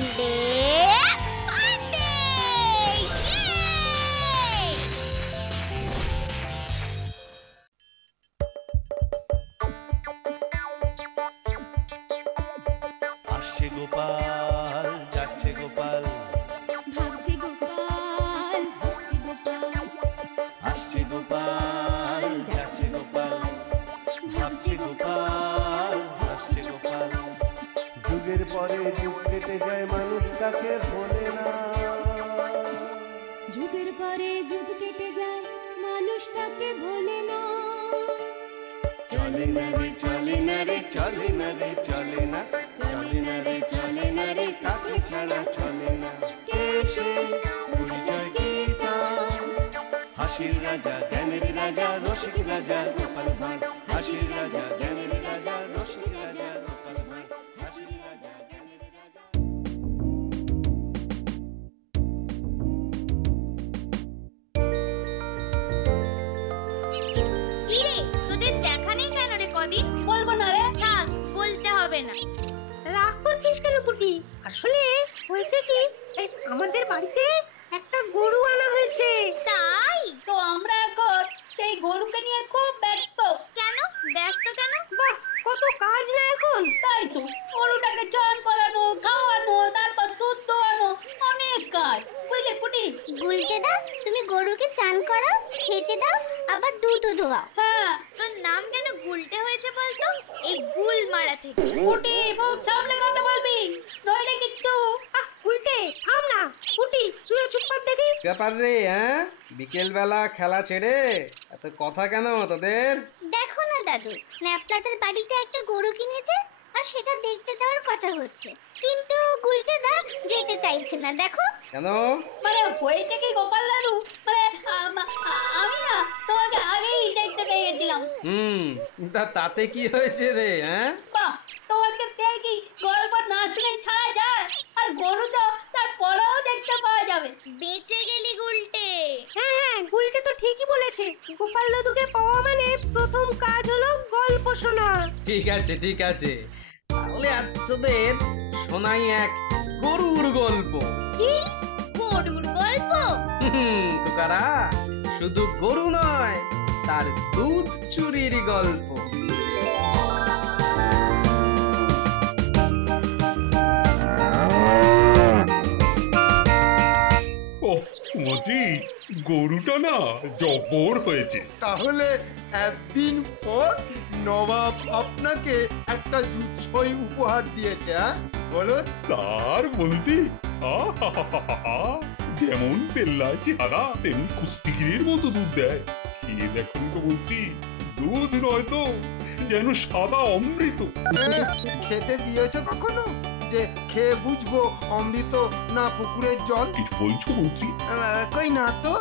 গুলটে পান্ডে! আসছে গোপাল, যাচ্ছে গোপাল, ভাবছে গোপাল, হাসছে গোপাল, আসছে গোপাল, যাচ্ছে গোপাল, ভাবছে গোপাল, হাসছে গোপাল। যুগের পরে যুগ কেটে যায়, মানুষ তাকে ভোলে না। যুগের পরে যুগ কেটে যায়, মানুষ তাকে ভোলে না। চলে না রে, চলে না রে, চলে না রে, চলে না, চলে না রে, চলে না রে, তাকে ছাড়া চলে না। কে সে? পরিচয় কি তার? হাসির রাজা, জ্ঞানের রাজা, রসিক রাজা গোপাল ভাঁড়। হাসির রাজা, জ্ঞানের রাজা, রসিক রাজা গোপাল ভাঁড়। হাসির রাজা, জ্ঞানের রাজা। কি রে, তোদের দেখা নেই কেন রে কদিন? বলবো না রে। থাক, বলতে হবে না। রাগ করছিস কেন পুটি? আসলে হয়েছে কি, এই আমাদের বাড়িতে একটা গরু আনা হয়েছে। তাই তো আমরা এখন সেই গরুকে নিয়ে খুব ব্যস্ত। কেন ব্যস্ত কেন? বাহ, কত কাজ না এখন। তাই তো, গরুটাকে চান করানো, খাওয়ানো, তারপর দুধ দোয়ানো, অনেক কাজ। বুঝলে পুটি? গুলটে দা, তুমি গরুকে চান করাও, খেতে দাও, আবার দুধও দোয়াও। হ্যাঁ। তোর নাম কেন গুলটে হয়েছে বলতো? এই গুল মারা থেকে। পুটি, মুখ সামলে কথা বলবি, নইলে কিন্তু। উল্টে থাম না। পুটি, তুইও চুপ কর দেখি। ব্যাপার রে, হ্যাঁ? বিকেল বেলা খেলা ছেড়ে এত কথা কেন তোদের? দেখো না দাদু, ন্যাপলাতের বাড়িতে একটা গরু কিনেছে আর সেটা দেখতে যাওয়ার কথা হচ্ছে, কিন্তু গুলটে দা যেতে চাইছে না। দেখো কেন? মানে হয়েছে কি গোপাল দাদু, মানে আমি না তোমাকে আগেই দেখতে পেয়ে গেছিলাম। তাতে কি হয়েছে রে, হ্যাঁ? বাহ, তোমাকে পেয়ে কি গল্প না শুনে ছাড়া যায়? আর গরু তো তার পরেও দেখতে পাওয়া যাবে। বেঁচে গেলি গুলটে। হ্যাঁ হ্যাঁ, গুলটে তো ঠিকই বলেছে। গোপাল দাদুকে পাওয়া মানে প্রথম কাজ হলো গল্প শোনা। ঠিক আছে ঠিক আছে, তাহলে আজ তোদের শোনাই এক গরুর গল্প। কি গরুর গল্প? টুকারা, শুধু গরু নয়, তার দুধ চুরির গল্প। ওহ মন্ত্রী, গরুটা না জব্বর হয়েছে। তাহলে একদিন পর নবাব আপনাকে একটা দুধসই উপহার দিয়েছে, বলুন। তার বলতে আহাহাহাহা, যেমন পেল্লায় চেহারা তেমনি কুস্তিগিরের মতো দুধ দেয়। খেয়ে দেখুন তো মন্ত্রী, দুধ নয় তো, যেন সাদা অমৃত। খেতে দিয়েছো কখনো, যে খেয়ে বুঝবো অমৃত না পুকুরের জল? কিছু বলছো মন্ত্রী? কই না তো।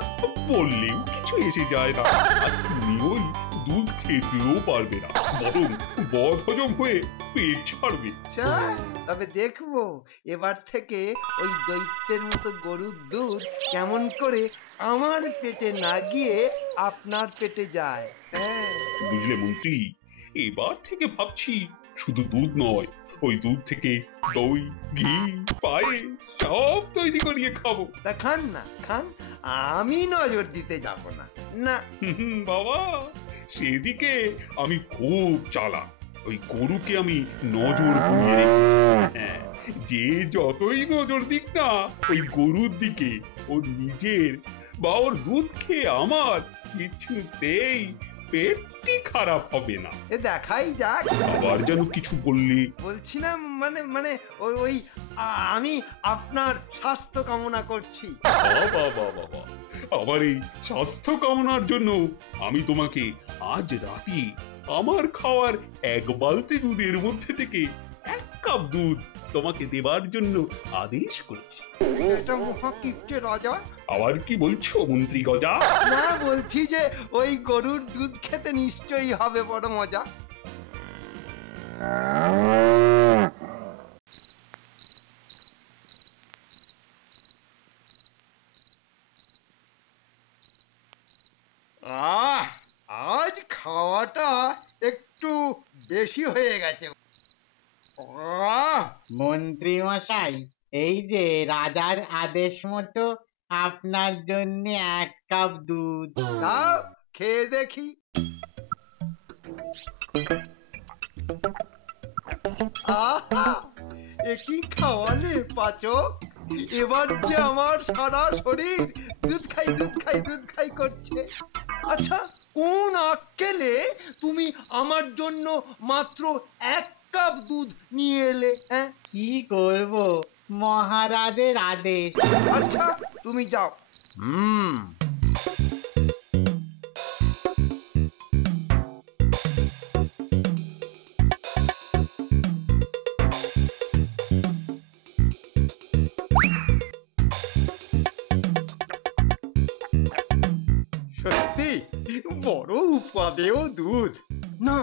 বললেও কিছু এসে যায় না, আর তুমি ওই দুধ খেতেও পারবে না, বরং বদ হজম হয়ে পেট ছাড়বে। আচ্ছা, তবে দেখবো এবার থেকে ওই দৈত্যের মতো গরুর দুধ কেমন করে আমার পেটে না গিয়ে আপনার পেটে যায়। হ্যাঁ, বুঝলে মন্ত্রী, এবার থেকে ভাবছি শুধু দুধ নয়, ওই দুধ থেকে দই, ঘি, পায়ে সব তৈরি করিয়ে খাবো। তা খান না, খান, আমি নজর দিতে যাব না। না, বাবা, সেদিকে আমি খুব চালাক। ওই গরুকে আমি নজর বুলিয়ে রেখেছি। হ্যাঁ, যে যতই নজর দিক না ওই গরুর দিকে, ওর নিজের বা ওর দুধ খেয়ে আমার কিছুতেই পেটটি খারাপ হবে না। এ দেখাই যাক। আবার যেন কিছু বললি? বলছি না, মানে মানে ওই ওই আমি আপনার স্বাস্থ্য কামনা করছি। বাবা বাবা বাবা, আবার এই স্বাস্থ্য কামনার জন্য আমি তোমাকে আজ রাতে আমার খাওয়ার এক বালতি দুধের মধ্যে থেকে এক কাপ দুধ তোমাকে দেবার জন্য আদেশ করছি। এটা মহাকীর্তি রাজা। আবার কি বলছো মন্ত্রী গজা? না, বলছি যে ওই গরুর দুধ খেতে নিশ্চয়ই হবে বড় মজা। আজ খাওয়াটা একটু বেশি হয়ে গেছে। মন্ত্রী মশাই, এই যে রাজার আদেশ মতো আপনার জন্য 1 কাপ দুধ। দাও খেয়ে দেখি। আহা, এ কি খাওয়ালে পাচক! এবার যে আমার সারা শরীর দুধ খাই দুধ খাই দুধ খাই করছে। আচ্ছা, কোন আক্কেলে তুমি আমার জন্য মাত্র 1 কাপ দুধ নিয়ে এলে? হ্যাঁ, কি করব, মহারাজের আদেশ। আচ্ছা তুমি যাও। হুম। সত্যি বড় উপাদেয় দুধ। না,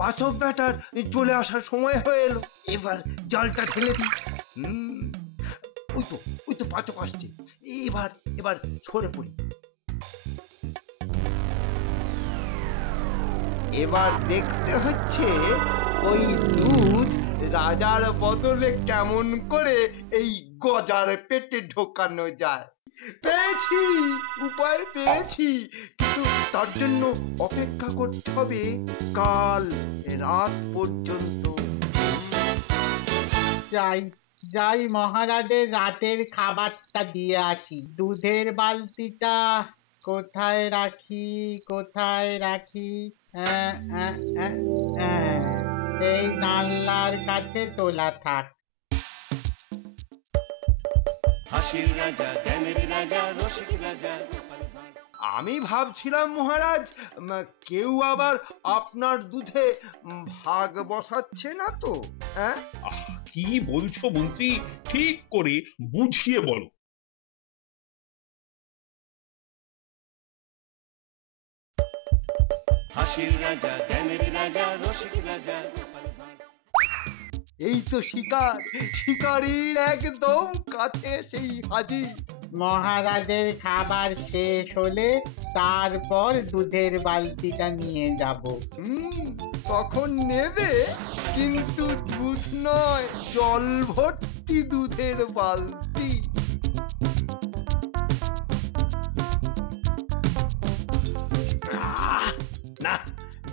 পাচক ব্যাটার চলে আসার সময় হয়ে এলো, এবার জলটা ঢেলে দিই। হুম, ওই তো পাচক আসছে। এবার এবার সরে পড়ি। এবার দেখতে হচ্ছে ওই দুধ রাজার বদলে কেমন করে এই গজার পেটে ঢোকানো যায়। পেয়েছি, উপায় পেয়েছি, কিন্তু তার জন্য অপেক্ষা করতে হবে কাল রাত পর্যন্ত। যাই যাই, মহারাজের রাতের খাবারটা দিয়ে আসি। দুধের বালতিটা কোথায় রাখি, কোথায় রাখি? আহ, আহ, আহ, আহ, এই জানলার কাছে তোলা থাক। হাসির রাজা জ্ঞানের রাজা রসিক রাজা আমি ভাবছিলাম মহারাজ, কেউ আবার আপনার দুধে ভাগ বসাচ্ছে না তো? হ্যাঁ, আহ, কি বলছো মন্ত্রী, ঠিক করে বুঝিয়ে বলো। হাসির রাজা জ্ঞানের রাজা রসিক রাজা এই তো শিকার, শিকারীর একদম কাছে সেই হাজির। মহারাজের খাবার শেষ হলে তারপর দুধের বালতিটা নিয়ে যাব। তখন নেবে, কিন্তু দুধ নয়, জল ভর্তি দুধের বালতি। না,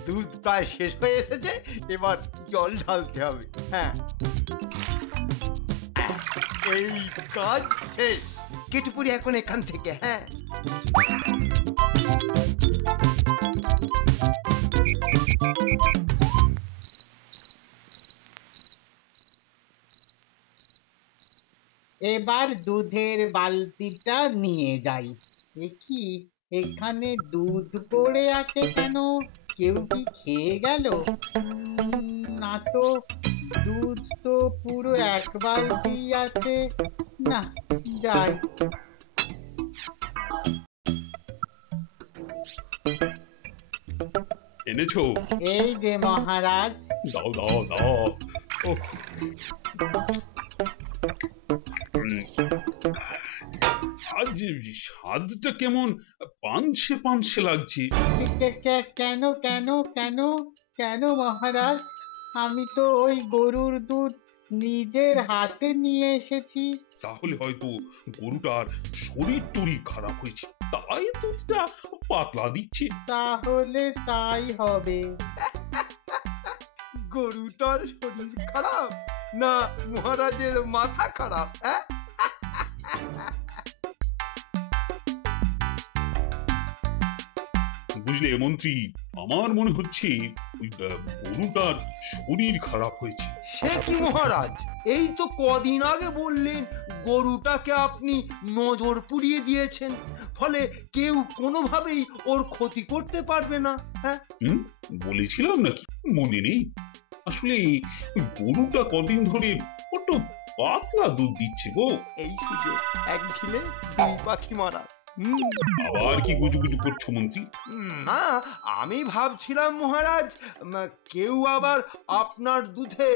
দুধ প্রায় শেষ হয়ে এসেছে, এবার জল ঢালতে হবে। হ্যাঁ, এই কাজ শেষ। কেটে পড়ি এখন এখান থেকে। হ্যাঁ, এবার দুধের বালতিটা নিয়ে যাই। এ কি, এখানে দুধ পড়ে আছে কেন? কেউ কি খেয়ে গেল? না তো, দুধ তো পুরো 1 বালতি আছে। না, যাই। এনেছো? এই যে মহারাজ। দাও দাও দাও। ওহ, আজ স্বাদটা কেমন পানসে পানসে লাগছে। কেন কেন কেন কেন মহারাজ? আমি তো ওই গরুর দুধ নিজের হাতে নিয়ে এসেছি। তাহলে হয়তো গরুটার শরীর টরি খারাপ হয়েছে, তাই দুধটা পাতলা দিচ্ছে। তাহলে তাই হবে। গরুটার শরীর খারাপ না মহারাজের মাথা খারাপ? হ্যাঁ, বুঝলে মন্ত্রী, আমার মনে হচ্ছে ওই গরুটার শরীর খারাপ হয়েছে। সে কি মহারাজ, এই তো কদিন আগে বললেন গরুটাকে আপনি নজর পুড়িয়ে দিয়েছেন, ফলে কেউ কোনোভাবেই ওর ক্ষতি করতে পারবে না। হ্যাঁ, বলেছিলাম নাকি মনে নেই? আসলে ওই গরুটা কদিন ধরে বড্ড পাতলা দুধ দিচ্ছে গো। এই সুযোগ, এক ঢিলে 2 পাখি মারা। আবার কি গুজুগুজু করছো মন্ত্রী? না, আমি ভাবছিলাম মহারাজ, কেউ আবার আপনার দুধে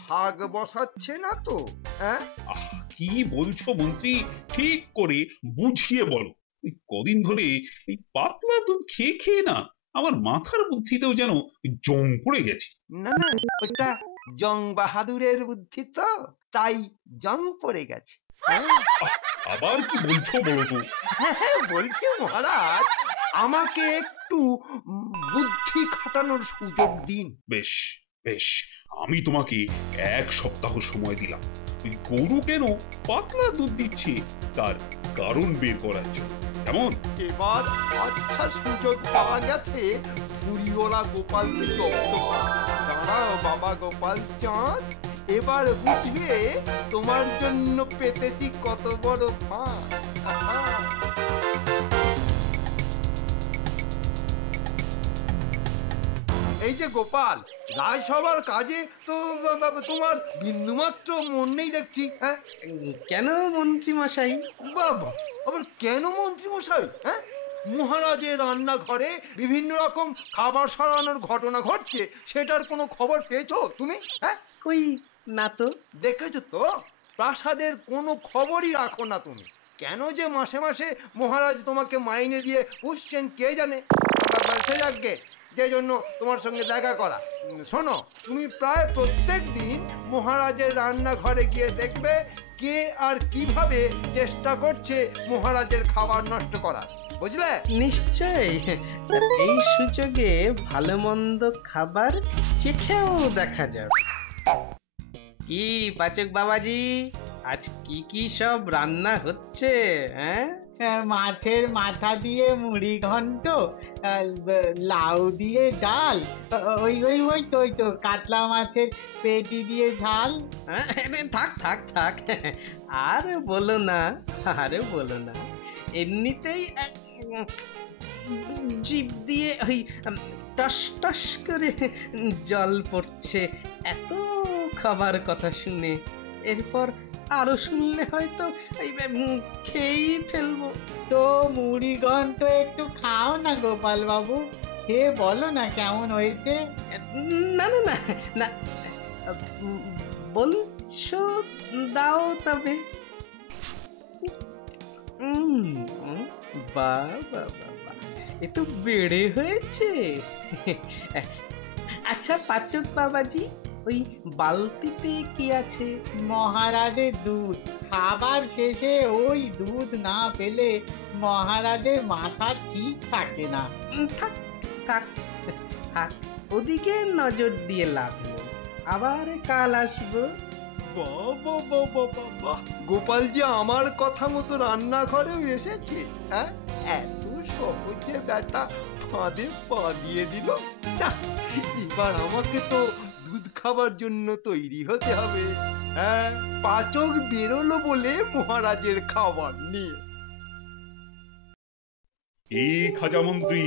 ভাগ বসাচ্ছে না তো? হ্যাঁ, আহ, কি বলছো মন্ত্রী, ঠিক করে বুঝিয়ে বলো। এই কদিন ধরে এই পাতলা দুধ খেয়ে খেয়ে না আমার মাথার বুদ্ধিতেও যেন জং পড়ে গেছে। না না, ওটা জং বাহাদুরের বুদ্ধি তো, তাই জং পড়ে গেছে। আবার কি বলছো বলো তো? হ্যাঁ, বলছি মহারাজ, আমাকে একটু বুদ্ধি খাটানোর সুযোগ দিন। বেশ বেশ, আমি তোমাকে 1 সপ্তাহ সময় দিলাম। ওই গরু কেন পাতলা দুধ দিচ্ছে তার কারণ বের করার জন্য, কেমন? এবার আচ্ছা সুযোগ পাওয়া গেছে বুড়িওলা গোপালকে জব্দ করা। দাঁড়াও বাবা গোপাল চাঁদ, এবার বুঝবে তোমার জন্য পেতেছি কত বড় ফাঁদ। এই যে গোপাল, রাজসভার কাজে তো তোমার বিন্দুমাত্র মন নেই দেখছি। হ্যাঁ, কেন মন্ত্রী মশাই? বাবা, আবার কেন মন্ত্রী মশাই? হ্যাঁ, মহারাজের রান্নাঘরে বিভিন্ন রকম খাবার সরানোর ঘটনা ঘটছে, সেটার কোনো খবর পেয়েছো তুমি? হ্যাঁ, কই না তো। দেখেছো তো, প্রাসাদের কোনো খবরই রাখো না তুমি। কেন যে মাসে মাসে মহারাজ তোমাকে মাইনে দিয়ে পুষছেন কে জানে। সে যাকে, যে জন্য তোমার সঙ্গে দেখা করা। শোনো, তুমি প্রায় প্রত্যেক দিন মহারাজের রান্নাঘরে গিয়ে দেখবে কে আর কিভাবে চেষ্টা করছে মহারাজের খাবার নষ্ট করার, বুঝলে? নিশ্চয়, এই সুযোগে ভালো মন্দ খাবার চেখেও দেখা যাবে। কি পাচক বাবাজি, আজ কি কি সব রান্না হচ্ছে? হ্যাঁ, মাছের মাথা দিয়ে মুড়ি ঘন্ট, লাউ দিয়ে ডাল, ওই তো কাতলা মাছের পেটি দিয়ে ঝাল। থাক থাক থাক, আর বলো না, আরে বলো না। এমনিতেই জিভ দিয়ে ওই টস টস করে জল পড়ছে এত খাবার কথা শুনে। এরপর আরো শুনলে হয়তো খেয়েই ফেলবো। তো মুড়ি ঘন্ট একটু খাও না গোপাল বাবু, খেয়ে বলো না কেমন হয়েছে। না না না না, বলছো দাও তবে। বাহ বাহ বাহ, এ তো বেড়ে হয়েছে। আচ্ছা পাচক বাবাজি, ওই বালতিতে কি আছে? মহারাজের দুধ। খাবার শেষে ওই দুধ না পেলে মহারাজের মাথা ঠিক থাকে না। থাক থাক থাক, ওদিকে নজর দিয়ে লাভ নেই, আবার কাল আসবো। বাবা, গোপাল যে আমার কথা মতো রান্নাঘরেও এসেছে। হ্যাঁ, এত সহজে ব্যাটা ফাঁদে পা দিয়ে দিল। এবার আমাকে তো দুধ খাবার জন্য তৈরি হতে হবে। হ্যাঁ, পাচক বেরোলো বলে মহারাজের খাবার নিয়ে। এই খাজা মন্ত্রী,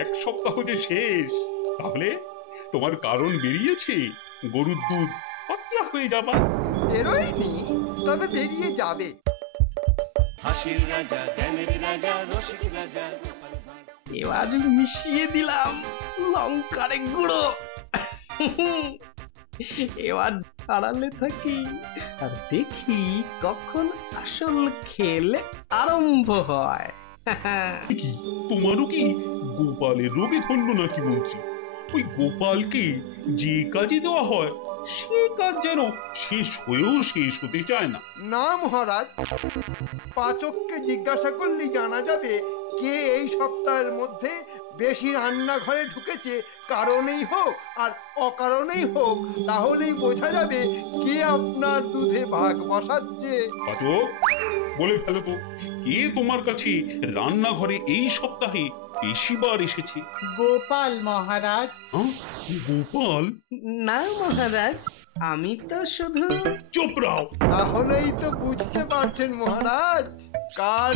1 সপ্তাহ যে শেষ, তাহলে তোমার কারণ বেরিয়েছে? গরুর দুধ পাতলা হয়ে যাবা? বেরোয়নি, তবে বেরিয়ে যাবে। হাসির রাজা, জ্ঞানের রাজা, রসিক রাজা গোপাল ভাঁড়। এবার মিশিয়ে দিলাম লঙ্কার গুঁড়ো। এবার আড়ালে থাকি আর দেখি কখন আসল খেলে আরম্ভ হয়। কি তোমারও কি গোপালের রোগে ধরলো নাকি মন্ত্রী? ওই গোপালকে যে কাজে দেওয়া হয় সে কাজ যেন শেষ হয়েও শেষ হতে চায় না। না মহারাজ, পাচককে জিজ্ঞাসা করলেই জানা যাবে কে এই সপ্তাহের মধ্যে বেশি রান্নাঘরে ঢুকেছে। কারণেই হোক আর অকারণেই হোক, তাহলেই বোঝা যাবে কে আপনার দুধে ভাগ বসাচ্ছে। পাচক, বলে ফেলো তো, কে তোমার কাছে রান্নাঘরে এই সপ্তাহে বেশিবার এসেছে? গোপাল মহারাজ। গোপাল? না মহারাজ, আমি তো শুধু। চুপ রাও। তাহলেই তো বুঝতে পারছেন মহারাজ, কার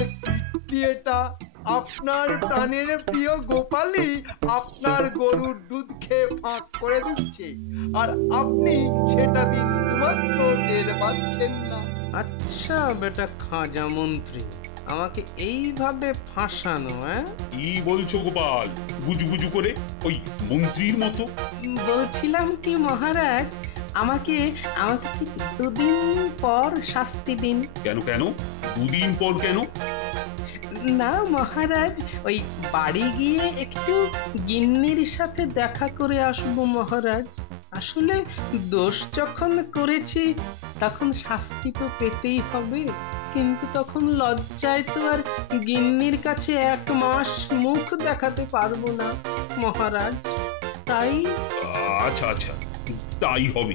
এটা। আপনার প্রাণের প্রিয় গোপালই আপনার গরুর দুধ খেয়ে ফাঁক করে দিচ্ছে, আর আপনি সেটা বিন্দুমাত্র টের পাচ্ছেন না। আচ্ছা বেটা খাজা মন্ত্রী, আমাকে এইভাবে ফাঁসানো? কি বলছো গোপাল, গুজুগুজু করে, ওই মন্ত্রীর মতো? বলছিলাম কি মহারাজ, আমাকে আমাকে ঠিক 2 দিন পর শাস্তি দিন। কেন কেন 2 দিন পর কেন? না মহারাজ, ওই বাড়ি গিয়ে একটু গিন্নির সাথে দেখা করে আসবো মহারাজ। আসলে দোষ যখন করেছি তখন শাস্তি তো পেতেই হবে, কিন্তু তখন লজ্জায় তো আর গিন্নির কাছে 1 মাস মুখ দেখাতে পারবো না মহারাজ। তাই আচ্ছা আচ্ছা, তাই হবে।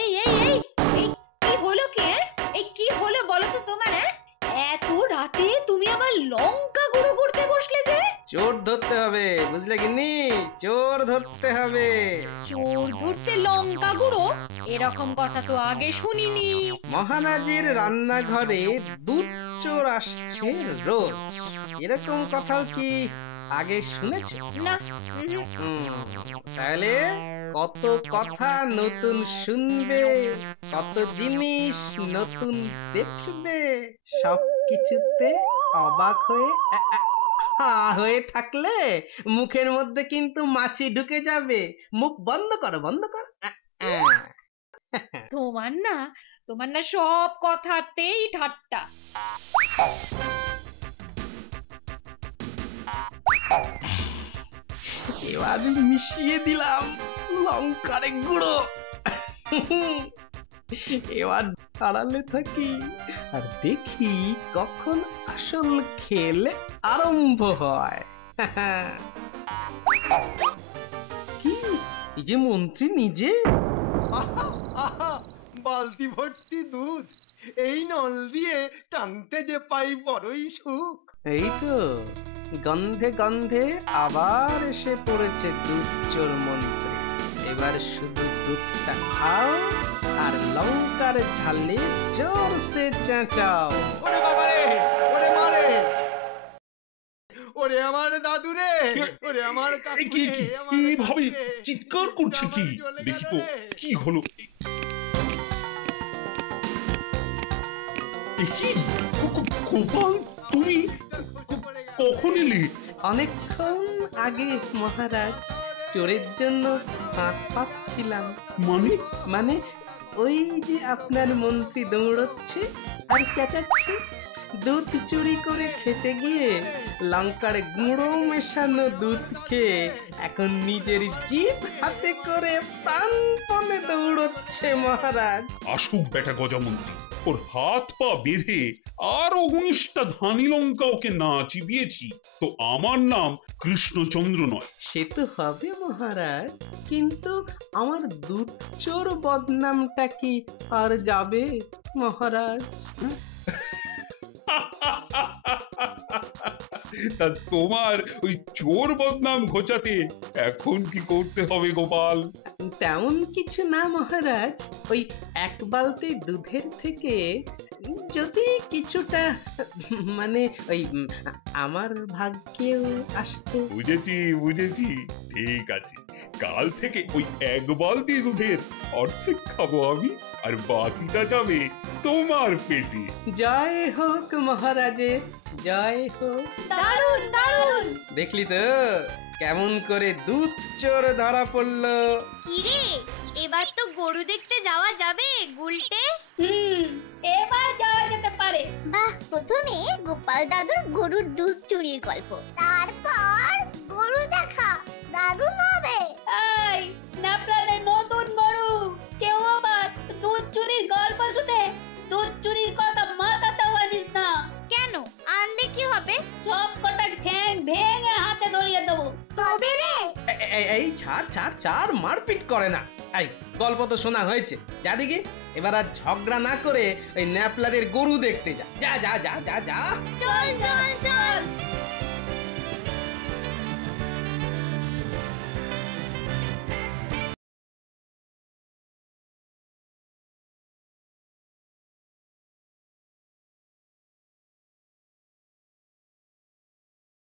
এই এই এই এই কি হলো কি? এই কি হলো বলো তো তোমার? এত রাতে তুমি আবার লঙ্কা গুঁড়ো করতে বসলে যে? চোর ধরতে হবে, বুঝলে গিন্নি, চোর ধরতে হবে। চোর ধরতে লঙ্কা গুঁড়ো? এরকম কথা তো আগে শুনিনি। মহারাজের রান্নাঘরে দুধ চোর আসছে রোজ, এরকম কথাও কি আগে শুনেছে? না। তাহলে কত কথা নতুন শুনবে, কত জিনিস নতুন দেখবে, সব কিছুতে অবাক হয়ে হয়ে থাকলে মুখের মধ্যে কিন্তু মাছি ঢুকে যাবে। মুখ বন্ধ করো, বন্ধ করো। তোমার না সব কথাতেই ঠাট্টা। এবার মিশিয়ে দিলাম লঙ্কার গুঁড়ো। এবার আড়ালে থাকি আর দেখি কখন আসল খেল আরম্ভ হয়। কি, এই যে মন্ত্রী নিজে! আহা আহা, বালতি ভর্তি দুধ, এই নল দিয়ে টানতে যে পাই বড়ই সুখ। এই তো গন্ধে গন্ধে আবার এসে পড়েছে দুধ চোর মন্ত্রী। এবার শুধু দুধটা খাও আর লঙ্কার ঝালে জোরসে চেঁচাও। ওরে বাবা রে, ওরে মারে, ওরে আমার দাদু রে, ওরে আমার কাকু কি রে, কি আমার এইভাবে কাকু রে, চিৎকার করছে কি? আমার জ্বলে দেখি গেল তো রে। কি হলো। এ কি গোপাল, তুমি কখন এলে? অনেকক্ষণ আগে মহারাজ, চোরের জন্য ফাঁক পাচ্ছিলাম। মানে ওই যে আপনার মন্ত্রী দৌড়চ্ছে আর চেঁচাচ্ছে, দুধ চুরি করে খেতে গিয়ে লঙ্কার গুঁড়ো মেশানো দুধ খেয়ে এখন নিজের জিভ হাতে করে প্রাণপণে দৌড়চ্ছে মহারাজ। আসুক বেটা গজমন্ত্রী, ওর হাত পা বেঁধে আরো 19টা ধানি লঙ্কা ওকে না চিবিয়েছি তো আমার নাম কৃষ্ণচন্দ্র নয়। সে তো হবে মহারাজ, কিন্তু আমার দুধ চোর বদনামটা কি আর যাবে মহারাজ? তা তোমার ওই চোর বদনাম ঘোচাতে এখন কি করতে হবে গোপাল? তেমন কিছু না মহারাজ, ওই 1 বালতি দুধের থেকে যদি কিছুটা মানে ওই আমার ভাগ্যেও আসতো। বুঝেছি বুঝেছি, ঠিক আছে, কাল থেকে ওই 1 বালতি দুধের অর্ধেক খাবো আমি, আর বাকিটা যাবে তোমার পেটে। জয় হোক মহারাজের, জয় হোক। দারুণ দারুণ। দেখলি তো কেমন করে দুধ চোর ধরা পড়লো। কি রে, এবার তো গরু দেখতে যাওয়া যাবে গুলটে? এবার যাওয়া যেতে পারে। বাহ, প্রথমে গোপাল দাদুর গরুর দুধ চুরির গল্প, তারপর গরু দেখা, দারুণ হবে। এই নাপলাদের নতুন গরু, কেউ আবার দুধ চুরির গল্প শুনে দুধ চুরির কথা মাথাতেও আনিস না। কেন, আনলে কি হবে? সব কটা ঠ্যাং ভেঙে হাতে ধরিয়ে দেবো। তবে রে, এই ছাড় ছাড় ছাড়, মারপিট করে না। এই গল্প তো শোনা হয়েছে, যা দিকে এবার আর ঝগড়া না করে ওই ন্যাপলাদের গরু দেখতে যা। যা যা যা যা যা। চল চল চল।